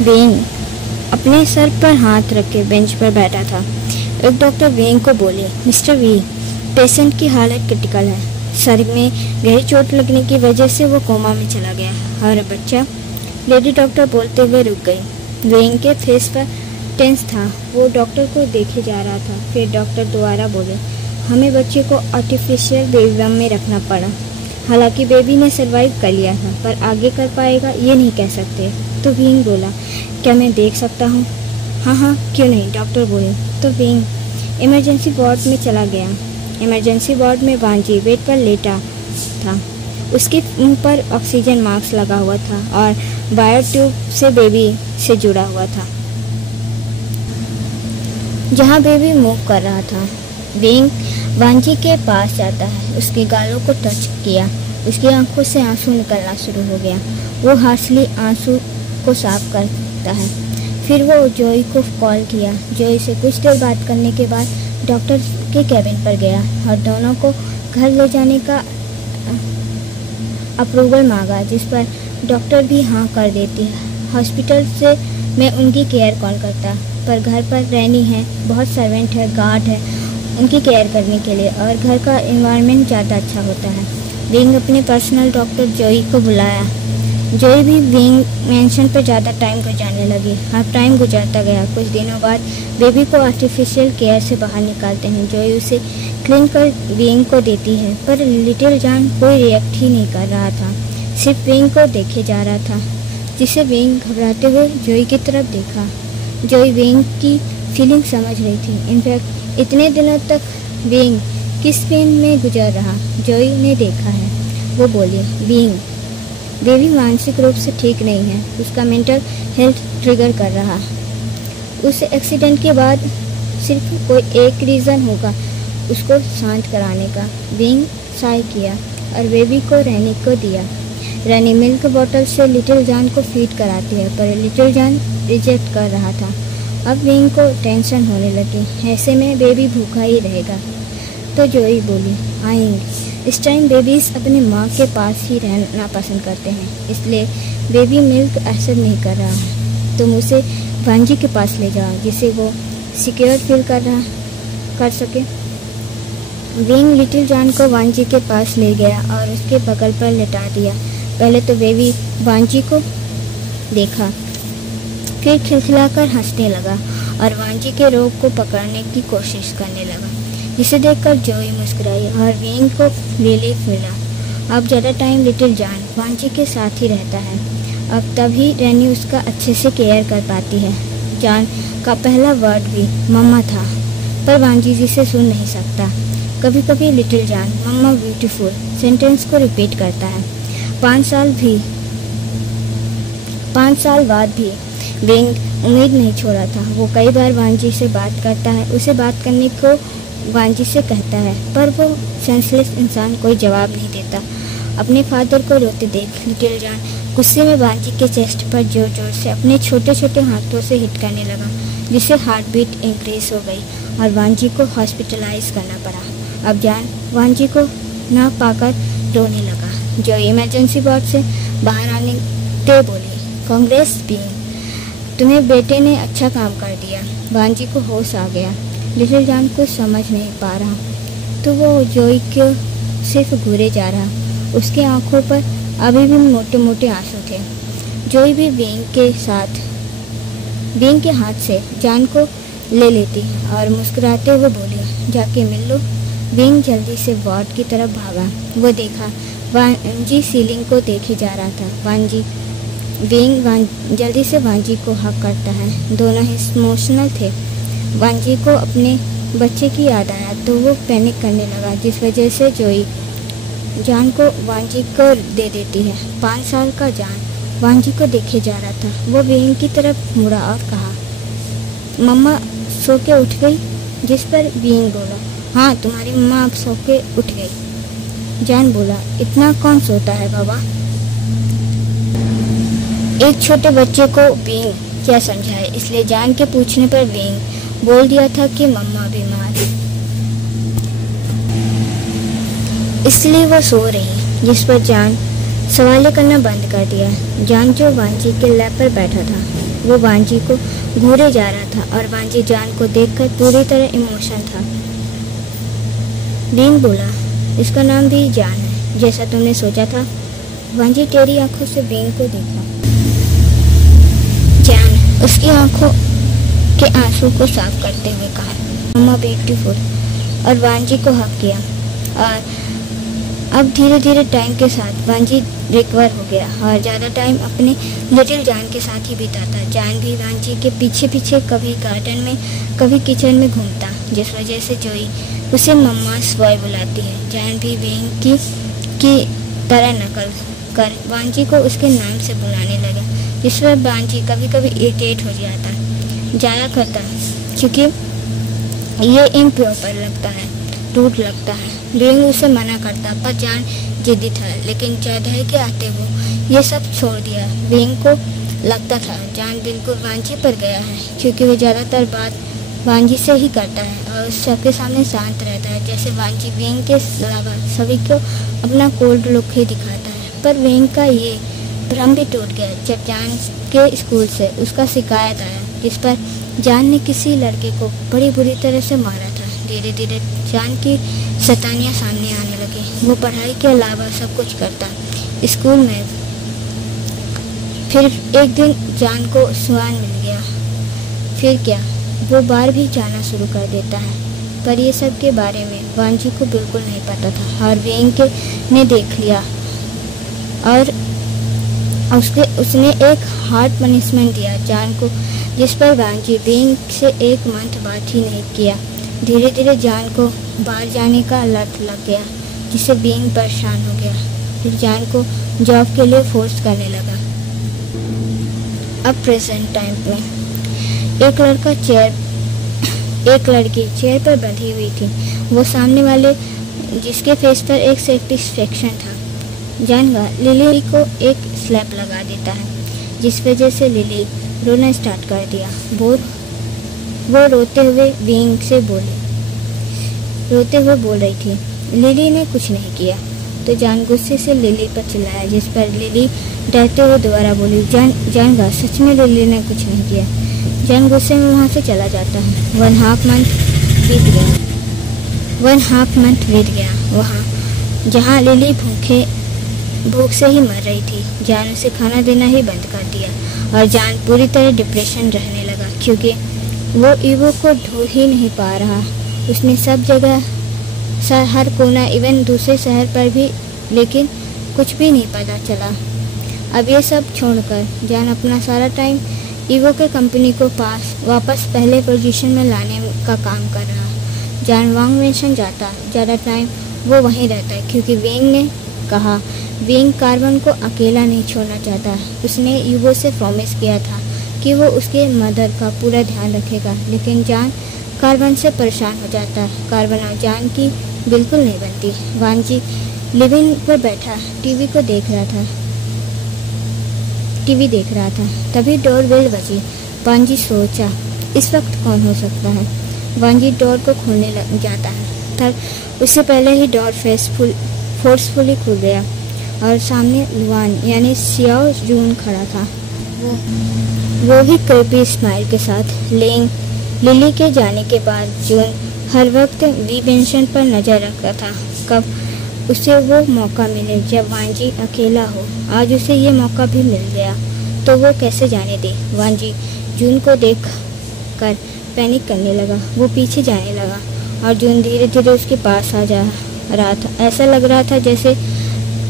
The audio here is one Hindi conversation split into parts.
वेंग अपने सर पर हाथ रख के बेंच पर बैठा था। एक डॉक्टर वेंग को बोले, मिस्टर वी, पेशेंट की हालत क्रिटिकल है। सर में गहरी चोट लगने की वजह से वो कोमा में चला गया। और बच्चा, लेडी डॉक्टर बोलते हुए रुक गई। वेंग के फेस पर टेंस था। वो डॉक्टर को देखे जा रहा था। फिर डॉक्टर दोबारा बोले, हमें बच्चे को आर्टिफिशियल बेबी बम में रखना पड़ा। हालांकि बेबी ने सरवाइव कर लिया था, पर आगे कर पाएगा ये नहीं कह सकते। तो वेंग बोला, क्या मैं देख सकता हूँ? हाँ, क्यों नहीं, डॉक्टर बोले। तो वेंग इमरजेंसी वार्ड में चला गया। इमरजेंसी वार्ड में वांजी बेड पर लेटा था। उसके मुंह पर ऑक्सीजन मास्क लगा हुआ था और वायर ट्यूब से बेबी से जुड़ा हुआ था, जहां बेबी मूव कर रहा था। वेंग वांजी के पास जाता है, उसके गालों को टच किया। उसकी आंखों से आंसू निकलना शुरू हो गया। वो हार्शली आंसू को साफ करता है। फिर वो जोई को कॉल किया। जोई से कुछ देर बात करने के बाद डॉक्टर के कैबिन पर गया और दोनों को घर ले जाने का अप्रूवल मांगा, जिस पर डॉक्टर भी हाँ कर देती है। हॉस्पिटल से मैं उनकी केयर कौन करता, पर घर पर रैनी है, बहुत सर्वेंट है, गार्ड है उनकी केयर करने के लिए, और घर का एनवायरनमेंट ज़्यादा अच्छा होता है। वेंग अपने पर्सनल डॉक्टर जोई को बुलाया। जोई भी वेंग मेंशन पर ज़्यादा टाइम गुजारने लगी। अब टाइम गुजरता गया। कुछ दिनों बाद बेबी को आर्टिफिशियल केयर से बाहर निकालते हैं। जोई उसे क्लीन कर वेंग को देती है, पर लिटिल जॉन कोई रिएक्ट ही नहीं कर रहा था, सिर्फ वेंग को देखे जा रहा था, जिसे वेंग घबराते हुए जोई की तरफ देखा। जोई वेंग की फीलिंग समझ रही थी। इनफैक्ट इतने दिनों तक वेंग किस पेन में गुजर रहा जोई ने देखा है। वो बोली, वेंग, बेबी मानसिक रूप से ठीक नहीं है, उसका मेंटल हेल्थ ट्रिगर कर रहा। उस एक्सीडेंट के बाद सिर्फ कोई एक रीज़न होगा उसको शांत कराने का। वेंग साय किया और बेबी को रैनी को दिया। रैनी मिल्क बोतल से लिटिल जॉन को फीड कराती है, पर लिटिल जॉन रिजेक्ट कर रहा था। अब वेंग को टेंशन होने लगी, ऐसे में बेबी भूखा ही रहेगा। तो जोई बोली, आएंगे। इस टाइम बेबीज अपनी माँ के पास ही रहना पसंद करते हैं, इसलिए बेबी मिल्क असर नहीं कर रहा है। तुम उसे वांजी के पास ले जाओ, जिसे वो सिक्योर फील कर सके। वेंग लिटिल जॉन को वांजी के पास ले गया और उसके बगल पर लेटा दिया। पहले तो बेबी वांजी को देखा, फिर खिलखिलाकर हंसने लगा और वांजी के रोग को पकड़ने की कोशिश करने लगा, जिसे देखकर जोई मुस्कुराई और वेंग को रिलीफ मिला। अब ज़्यादा टाइम लिटिल जॉन वांजी के साथ ही रहता है। अब तभी रैनी उसका अच्छे से केयर कर पाती है। जॉन का पहला वर्ड भी मम्मा था, पर वांजी जिसे सुन नहीं सकता। कभी कभी लिटिल जॉन मम्मा ब्यूटीफुल सेंटेंस को रिपीट करता है। 5 साल बाद भी वेंग उम्मीद नहीं छोड़ा था। वो कई बार वांजी से बात करता है, उसे बात करने को वांजी से कहता है, पर वो सेंसलेस इंसान कोई जवाब नहीं देता। अपने फादर को रोते देख लिटिल जॉन गुस्से में वांजी के चेस्ट पर जोर जोर से अपने छोटे छोटे हाथों से हिट करने लगा, जिससे हार्ट बीट इंक्रीज हो गई और वांजी को हॉस्पिटलाइज करना पड़ा। अब जॉन वांजी को ना पाकर रोने लगा। जो इमरजेंसी वार्ड से बाहर आने ते बोली, कांग्रेस बीइंग, तुम्हें बेटे ने अच्छा काम कर दिया। वांजी को होश आ गया। लिटिल जॉन को समझ नहीं पा रहा, तो वो जोई को सिर्फ घूरे जा रहा। उसकी आंखों पर अभी भी मोटे मोटे आंसू थे। जोई भी वेंग के हाथ से जॉन को ले लेती और मुस्कुराते हुए बोली, जाके मिल लो। वेंग जल्दी से वार्ड की तरफ भागा। वो देखा वांजी सीलिंग को देखे जा रहा था। वेंग जल्दी से वांजी को हक करता है। दोनों ही इमोशनल थे। वांजी को अपने बच्चे की याद आया तो वो पैनिक करने लगा, जिस वजह से जोई जॉन को वांजी को दे देती है। 5 साल का जॉन वांजी को देखे जा रहा था। वो वेंग की तरफ मुड़ा और कहा, मम्मा सो के उठ गई? जिस पर वेंग बोला, हाँ तुम्हारी मम्मा अब सो के उठ गई। जॉन बोला, इतना कौन सोता है बाबा? एक छोटे बच्चे को वेंग क्या समझाए, इसलिए जॉन के पूछने पर वेंग बोल दिया था कि मम्मा बीमार है, इसलिए वो सो रही। जिस पर जॉन सवाल करना बंद कर दिया। जॉन जो वांजी के लैब पर बैठा था, वो वांजी को घूरे जा रहा था और वांजी जान को देखकर पूरी तरह इमोशन था। बींग बोला, इसका नाम भी जान है, जैसा तुमने सोचा था। वांजी टेढ़ी आंखों से बींग को देखा। जान उसकी आंखों के आंसू को साफ करते हुए कहा, मम्मा ब्यूटीफुल, और वांजी को हक किया। और अब धीरे धीरे टाइम के साथ वांजी रिकवर हो गया और ज़्यादा टाइम अपने लिटिल जान के साथ ही बिताता। जान भी वांजी के पीछे पीछे कभी गार्डन में कभी किचन में घूमता, जिस वजह से जोई उसे मम्मा स्वॉय बुलाती है। जान भी बींग की तरह नकल कर वांजी को उसके नाम से बुलाने लगा, जिस पर वांजी कभी कभी इरिटेट हो जाया करता, क्योंकि ये इम्प्रॉपर लगता है, रूड लगता है। बींग उसे मना करता, पर जान जिद्दी था, लेकिन चौदह के आते वो ये सब छोड़ दिया। बींग को लगता था जान बिल्कुल वांजी पर गया है, क्योंकि वो ज़्यादातर बात वांजी से ही करता है और सबके सामने शांत रहता है, जैसे वांजी बींग के अलावा सभी को अपना कोल्ड लुक ही दिखाता है। पर बींग का ये भ्रम भी टूट गया जब जान के स्कूल से उसका शिकायत आया, जिस पर जान ने किसी लड़के को बड़ी बुरी तरह से मारा था। धीरे धीरे जान की शैतानियाँ सामने आने लगी। वो पढ़ाई के अलावा सब कुछ करता स्कूल में। फिर एक दिन जान को स्वान मिल गया। फिर क्या, वो बार भी जाना शुरू कर देता है, पर ये सब के बारे में वांजी को बिल्कुल नहीं पता था। और बींग ने देख लिया और उसने एक हार्ड पनिशमेंट दिया जान को, जिस पर वांजी बींग से एक मंथ बात ही नहीं किया। धीरे धीरे जान को बाहर जाने का लत लग गया, जिससे बींग परेशान हो गया। फिर जान को जॉब के लिए फोर्स करने लगा। अब प्रेजेंट टाइम में एक लड़की चेयर पर बंधी हुई थी। वो सामने वाले जिसके फेस पर एक सेटिस्फेक्शन था। जान लिली को एक स्लैप लगा देता है, जिस वजह से लिली रोना स्टार्ट कर दिया। वो रोते हुए बींग से बोल रही थी, लिली ने कुछ नहीं किया। तो जान गुस्से से लिली पर चिल्लाया, जिस पर लिली डरते हुए दोबारा बोली, जान सच में लिली ने कुछ नहीं किया। जान गुस्से में वहाँ से चला जाता है। 1.5 मंथ बीत गया वहाँ, जहाँ लिली भूख से ही मर रही थी। जान उसे खाना देना ही बंद कर दिया और जान पूरी तरह डिप्रेशन रहने लगा, क्योंकि वो ईवो को ढूंढ ही नहीं पा रहा। उसने सब जगह हर कोना, इवन दूसरे शहर पर भी, लेकिन कुछ भी नहीं पता चला। अब ये सब छोड़कर जान अपना सारा टाइम ईवो के कंपनी को वापस पहले पोजीशन में लाने का काम कर रहा। जान वांग मेंशन जाता, ज़्यादा टाइम वो वहीं रहता है, क्योंकि वेंग ने कहा वेंग कार्बन को अकेला नहीं छोड़ना चाहता। उसने ईवो से प्रॉमिस किया था कि वो उसके मदर का पूरा ध्यान रखेगा, लेकिन जान कार्बन से परेशान हो जाता है। कार्बन और जान की बिल्कुल नहीं बनती। वांजी लिविंग पर बैठा टीवी देख रहा था। तभी डोरबेल बजी। वांजी सोचा, इस वक्त कौन हो सकता है। वांजी डोर को खोलने लग जाता है, तब उससे पहले ही डोर फोर्सफुली खुल गया और सामने लुआन यानी सियाओ जून खड़ा था। वो भी क्रीपी स्माइल के साथ। लिली के जाने के बाद जून हर वक्त वी पेंशन पर नज़र रखता था, कब उसे वो मौका मिले जब वांजी अकेला हो। आज उसे ये मौका भी मिल गया, तो वो कैसे जाने दे। वांजी जून को देख कर पैनिक करने लगा। वो पीछे जाने लगा और जून धीरे धीरे उसके पास आ जा रहा था। ऐसा लग रहा था जैसे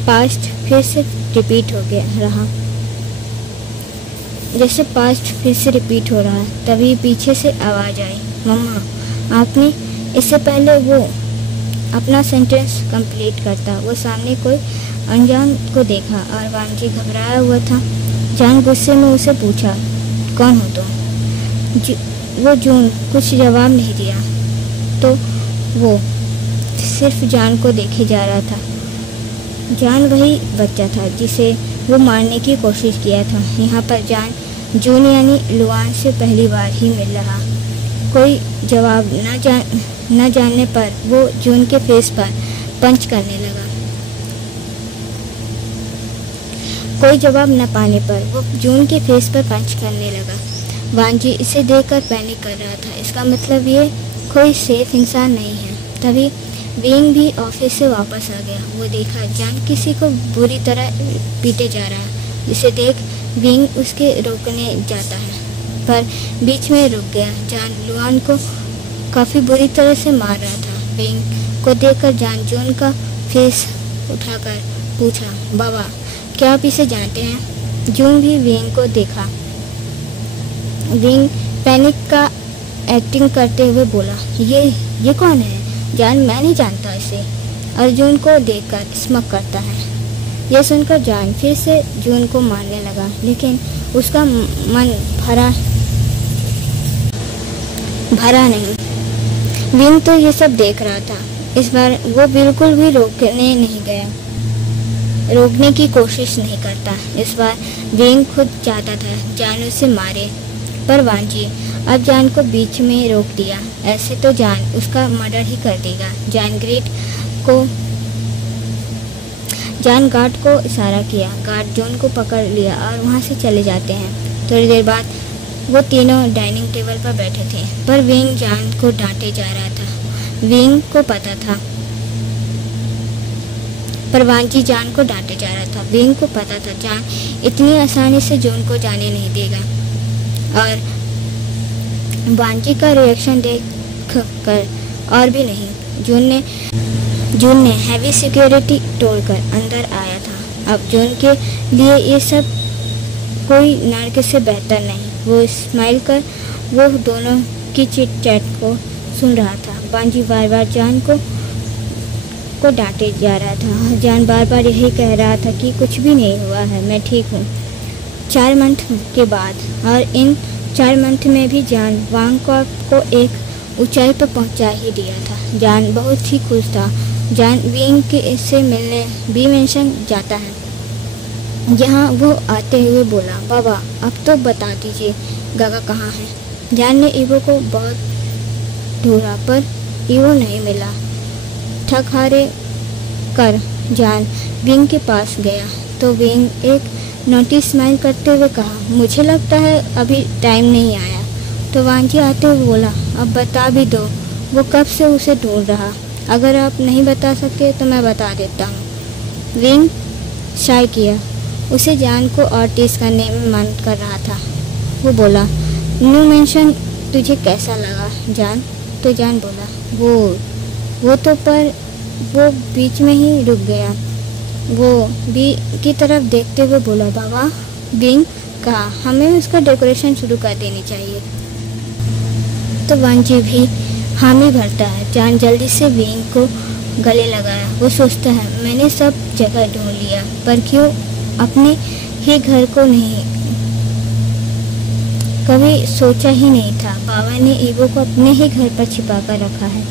पास्ट फिर से रिपीट हो रहा है। तभी पीछे से आवाज़ आई, मम्मा। आपने इससे पहले वो अपना सेंटेंस कंप्लीट करता, वो सामने कोई अनजान को देखा और वांजी घबराया हुआ था। जान गुस्से में उसे पूछा, कौन हो तुम? वो जून कुछ जवाब नहीं दिया, तो वो सिर्फ जान को देखे जा रहा था। जान वही बच्चा था जिसे वो मारने की कोशिश किया था। यहाँ पर जान जून यानी लुआन से पहली बार ही मिल रहा। कोई जवाब न जानने पर वो जून के फेस पर पंच करने लगा। कोई जवाब न पाने पर वो जून के फेस पर पंच करने लगा। वांजी इसे देखकर पैनिक कर रहा था। इसका मतलब ये कोई सेफ इंसान नहीं है। तभी विंग भी ऑफिस से वापस आ गया। वो देखा जान किसी को बुरी तरह पीटे जा रहा है, जिसे देख विंग उसके रोकने जाता है, पर बीच में रुक गया। जान लुआन को काफ़ी बुरी तरह से मार रहा था। विंग को देखकर जान जून का फेस उठाकर पूछा, बाबा क्या आप इसे जानते हैं? जून भी विंग को देखा। विंग पैनिक का एक्टिंग करते हुए बोला, ये कौन है? जान मैं नहीं जानता इसे। अर्जुन को देखकर स्मक करता है। यह सुनकर जान फिर से जून को मारने लगा, लेकिन उसका मन भरा नहीं। विंग तो ये सब देख रहा था। इस बार वो बिल्कुल भी रोकने की कोशिश नहीं करता। इस बार विंग खुद चाहता था जान उसे मारे, पर वांजी अब जान को बीच में रोक दिया। ऐसे तो जान उसका मर्डर ही कर देगा। जान गार्ड को इशारा किया। गार्ड जॉन को पकड़ लिया और वहाँ से चले जाते हैं। थोड़ी देर बाद वो तीनों डाइनिंग टेबल पर बैठे थे, पर विंग जान को डांटे जा रहा था। विंग को पता था, पर वांजी जान को डांटे जा रहा था। विंग को पता था जान इतनी आसानी से जॉन को जाने नहीं देगा, और वांजी का रिएक्शन देख कर और भी नहीं। जून ने हैवी सिक्योरिटी तोड़कर अंदर आया था। अब जून के लिए ये सब कोई नर्क से बेहतर नहीं। वो स्माइल कर वो दोनों की चिट चैट को सुन रहा था। वांजी बार बार जान को डांटे जा रहा था। जान बार बार यही कह रहा था कि कुछ भी नहीं हुआ है, मैं ठीक हूँ। 4 मंथ के बाद, और इन 4 मंथ में भी जान वांग को एक ऊंचाई पर पहुंचा ही दिया था। जान बहुत ही खुश था। जान विंग के से मिलने बी मेंशन जाता है। यहाँ वो आते हुए बोला, बाबा अब तो बता दीजिए गागा कहाँ है? जान ने ईवो को बहुत ढूंढा, पर ईवो नहीं मिला। थक हारे कर जान विंग के पास गया तो विंग एक नोटी स्माइल करते हुए कहा, मुझे लगता है अभी टाइम नहीं आया। तो वांजी आते हुए बोला, अब बता भी दो, वो कब से उसे ढूंढ रहा। अगर आप नहीं बता सकते तो मैं बता देता हूँ। विंग शाय किया। उसे जान को और टीज करने में मन कर रहा था। वो बोला, न्यू मेंशन तुझे कैसा लगा जान? तो जान बोला, वो तो, पर वो बीच में ही रुक गया। वो बी की तरफ देखते हुए बोला, बाबा विंग कहा, हमें उसका डेकोरेशन शुरू कर देनी चाहिए। तो वांजी भी हामी भरता है। जान जल्दी से विंग को गले लगाया। वो सोचता है, मैंने सब जगह ढूंढ लिया, पर क्यों अपने ही घर को नहीं? कभी सोचा ही नहीं था बाबा ने ईवो को अपने ही घर पर छिपा कर रखा है।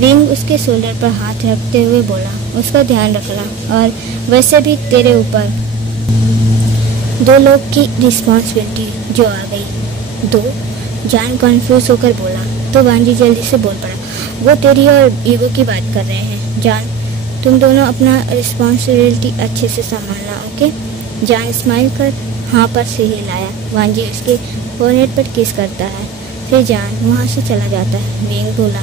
विंग उसके शोल्डर पर हाथ रखते हुए बोला, उसका ध्यान रखना, और वैसे भी तेरे ऊपर 2 लोग की रिस्पॉन्सिबिलिटी जो आ गई। 2? जान कन्फ्यूज होकर बोला। तो वांजी जल्दी से बोल पड़ा, वो तेरी और ईवो की बात कर रहे हैं। जान तुम दोनों अपना रिस्पॉन्सिबिलिटी अच्छे से संभालना, ओके? जान स्माइल कर हाँ पर से हिलाया। वांजी उसके फोरहेड पर किस करता है, फिर जान वहाँ से चला जाता है। विंग बोला,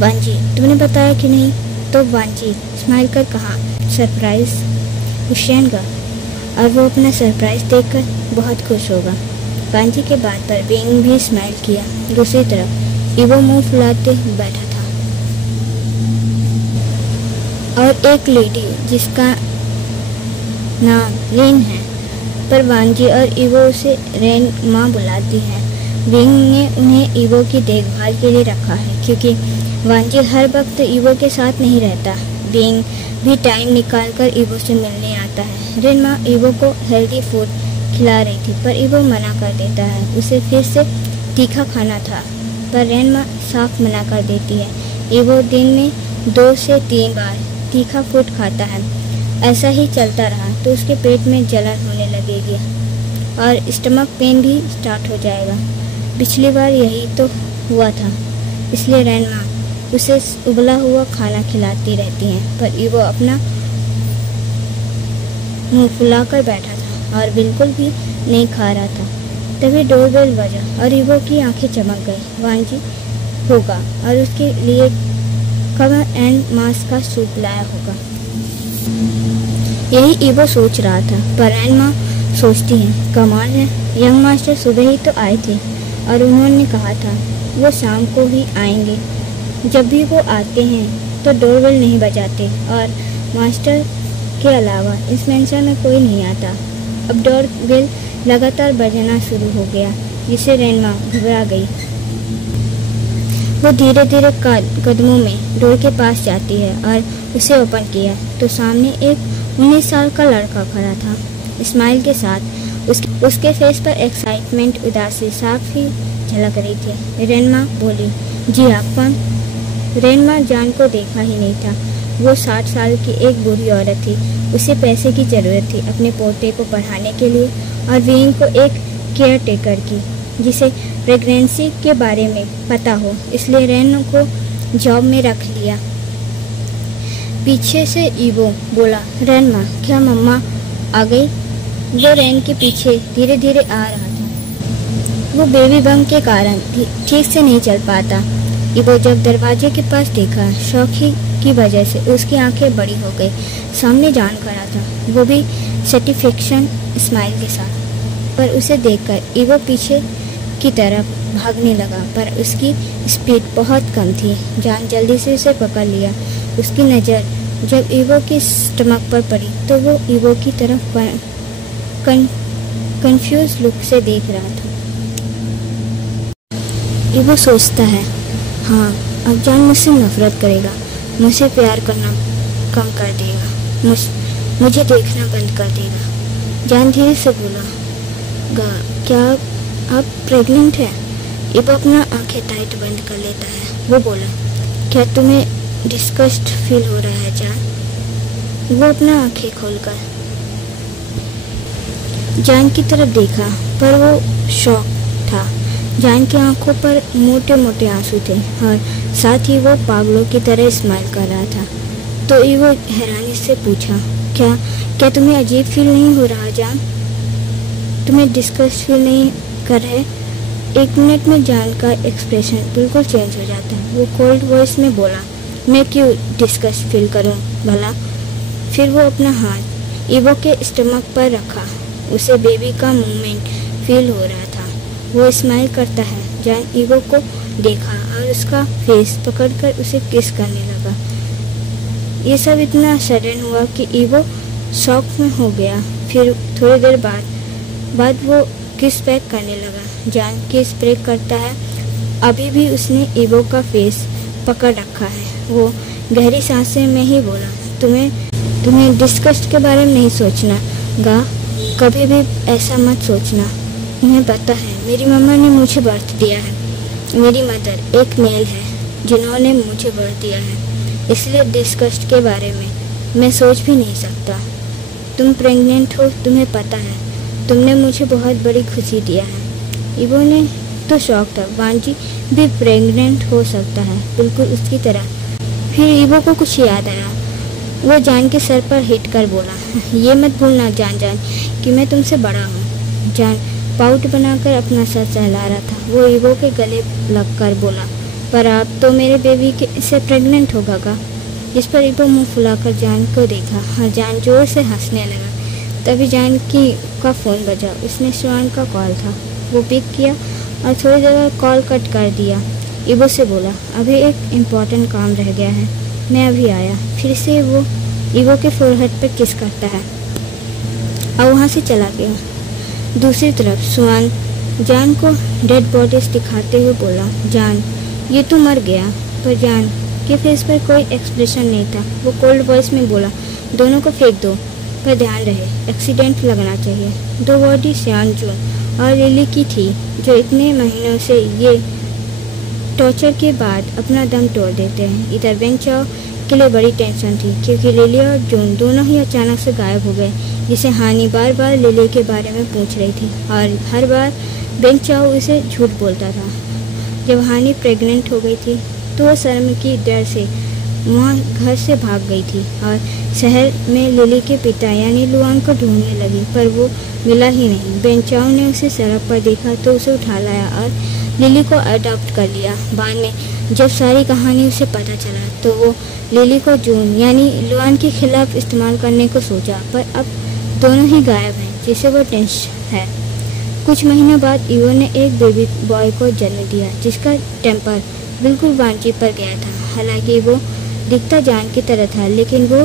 वांजी तुमने बताया कि नहीं? तो वांजी स्माइल कर कहा, सरप्राइज होशियार, और वो अपना सरप्राइज देखकर बहुत खुश होगा। वांजी के बात पर विंग भी स्माइल किया। दूसरी तरफ ईवो मुंह फुलाते बैठा था, और एक लेडी जिसका नाम रेन है, पर वांजी और ईवो उसे रेन माँ बुलाती है। विंग ने उन्हें ईवो की देखभाल के लिए रखा है, क्योंकि वांजी हर वक्त ईवो के साथ नहीं रहता। विंग भी टाइम निकालकर ईवो से मिलने आता है। रेन माँ ईवो को हेल्दी फूड खिला रही थी, पर ईवो मना कर देता है। उसे फिर से तीखा खाना था, पर रेन माँ साफ मना कर देती है। ईवो दिन में 2 से 3 बार तीखा फूड खाता है। ऐसा ही चलता रहा तो उसके पेट में जलन होने लगेगी और स्टमक पेन भी स्टार्ट हो जाएगा। पिछली बार यही तो हुआ था, इसलिए रेन माँ उसे उबला हुआ खाना खिलाती रहती हैं, पर ईवो अपना मुंह फुलाकर बैठा था और बिल्कुल भी नहीं खा रहा था। तभी डोरबेल बजा और ईवो की आंखें चमक गई। वांजी होगा और उसके लिए कवर एंड मास्क का सूप लाया होगा। यही ईवो सोच रहा था, पर एनमा सोचती है कमाल है, यंग मास्टर सुबह ही तो आए थे और उन्होंने कहा था वो शाम को ही आएंगे। जब भी वो आते हैं तो डोरबेल नहीं बजाते और मास्टर के अलावा इस मेंशन में कोई नहीं आता। अब डोरबेल लगातार बजना शुरू हो गया, जिससे रेनमा घबरा गई। वो धीरे धीरे कदमों में डोर के पास जाती है और उसे ओपन किया तो सामने एक 19 साल का लड़का खड़ा था, स्माइल के साथ। उसके फेस पर एक्साइटमेंट, उदासी साफ ही झलक रही थी। रेनमा बोली, जी आप कौन? रेनमा जान को देखा ही नहीं था। वो 60 साल की एक बूढ़ी औरत थी। उसे पैसे की जरूरत थी अपने पोते को पढ़ाने के लिए और विंग को एक केयर टेकर की जिसे प्रेगनेंसी के बारे में पता हो, इसलिए रेन को जॉब में रख लिया। पीछे से ईवो बोला, रेनमा क्या मम्मा आ गई? वो रेन के पीछे धीरे धीरे आ रहा था। वो बेबी बम के कारण ठीक से नहीं चल पाता। ईवो जब दरवाजे के पास देखा, शौक ही की वजह से उसकी आंखें बड़ी हो गई। सामने जान खड़ा था, वो भी सेटिस्फेक्शन स्माइल के साथ। पर उसे देखकर ईवो पीछे की तरफ भागने लगा, पर उसकी स्पीड बहुत कम थी। जान जल्दी से उसे पकड़ लिया। उसकी नज़र जब ईवो की स्टमक पर पड़ी तो वो ईवो की तरफ कंफ्यूज लुक से देख रहा था। ईवो सोचता है, हाँ अब जान मुझसे नफरत करेगा, मुझसे प्यार करना कम कर देगा, मुझे देखना बंद कर देगा। जान धीरे से बोला, क्या आप प्रेग्नेंट हैं? ईवो अपना आंखें टाइट बंद कर लेता है। वो बोला, क्या तुम्हें डिस्कस्ड फील हो रहा है जान? वो अपना आंखें खोलकर जान की तरफ देखा, पर वो शॉक था। जान की आंखों पर मोटे मोटे आंसू थे और साथ ही वो पागलों की तरह स्माइल कर रहा था। तो ईवो हैरानी से पूछा, क्या तुम्हें अजीब फील नहीं हो रहा जान? तुम्हें डिस्कस्ड फील नहीं कर रहे? 1 मिनट में जान का एक्सप्रेशन बिल्कुल चेंज हो जाता है। वो कोल्ड वॉइस में बोला, मैं क्यों डिस्कस्ड फील करूं भला? फिर वो अपना हाथ ईवो के स्टमक पर रखा। उसे बेबी का मूवमेंट फील हो रहा था। वो स्माइल करता है। जान ईवो को देखा और उसका फेस पकड़कर उसे किस करने लगा। ये सब इतना सडन हुआ कि ईवो शॉक में हो गया। फिर थोड़ी देर बाद वो किस पैक करने लगा। जान किस ब्रेक करता है। अभी भी उसने ईवो का फेस पकड़ रखा है। वो गहरी सांसें में ही बोला, तुम्हें डिस्कस्ट के बारे में नहीं सोचना गा, कभी भी ऐसा मत सोचना। तुम्हें पता है मेरी मम्मा ने मुझे बर्थ दिया है। मेरी मदर एक मेल है जिन्होंने मुझे बर्थ दिया है, इसलिए डिस्कस्ट के बारे में मैं सोच भी नहीं सकता। तुम प्रेग्नेंट हो, तुम्हें पता है, तुमने मुझे बहुत बड़ी खुशी दिया है। ईवो ने तो शौक था, वांजी भी प्रेग्नेंट हो सकता है बिल्कुल उसकी तरह। फिर ईवो को कुछ याद आया। वो जान के सर पर हिट कर बोला, ये मत भूलना जान कि मैं तुमसे बड़ा हूँ। जान पाउट बनाकर अपना सर सहला रहा था। वो ईवो के गले लगकर बोला, पर आप तो मेरे बेबी से प्रेग्नेंट होगा का? इस पर ईवो मुंह फुलाकर जान को देखा और जान जोर से हंसने लगा। तभी जान का फ़ोन बजा। उसने श्वान का कॉल था। वो पिक किया और थोड़ी देर बाद कॉल कट कर दिया। ईवो से बोला, अभी एक इम्पॉर्टेंट काम रह गया है, मैं अभी आया। फिर से वो ईवो के फोरहेड पर किस करता है और वहाँ से चला गया। दूसरी तरफ श्वान जान को डेड बॉडीज दिखाते हुए बोला, जान ये तो मर गया। पर जान के फेस पर कोई एक्सप्रेशन नहीं था। वो कोल्ड वॉइस में बोला, दोनों को फेंक दो, पर ध्यान रहे एक्सीडेंट लगना चाहिए। 2 बॉडी श्यान जून और लिली की थी, जो इतने महीनों से ये टॉर्चर के बाद अपना दम तोड़ देते हैं। इधर बेंग चाओ के लिए बड़ी टेंशन थी, क्योंकि लिली और जून दोनों ही अचानक से गायब हो गए, जिसे हानी बार बार लिली के बारे में पूछ रही थी और हर बार बेंग चाओ उसे झूठ बोलता था। जब हानी प्रेग्नेंट हो गई थी तो वो शर्म की डर से वहाँ घर से भाग गई थी और शहर में लिली के पिता यानी लुआन को ढूंढने लगी, पर वो मिला ही नहीं। बेनचाओ ने उसे सड़क पर देखा तो उसे उठा लाया और लिली को अडॉप्ट कर लिया। बाद में जब सारी कहानी उसे पता चला तो वो लिली को जून यानी लुआन के खिलाफ इस्तेमाल करने को सोचा, पर अब दोनों ही गायब हैं, जिससे वो टेंशन है। कुछ महीने बाद ईवो ने एक बेबी बॉय को जन्म दिया, जिसका टेम्पर बिल्कुल वांची पर गया था। हालांकि वो दिखता जान की तरह था, लेकिन वो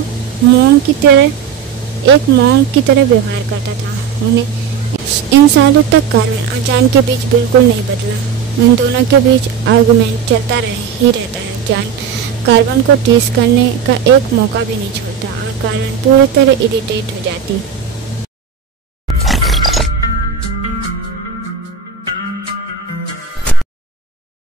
एक मॉन्क की तरह व्यवहार करता था। उन्हें इन सालों तक कार्बन और जान के बीच बिल्कुल नहीं बदला। उन दोनों के बीच आर्गुमेंट चलता ही रहता है। जान कार्बन को टीज करने का एक मौका भी नहीं छोड़ता और कार्बन पूरी तरह इरिटेट हो जाती।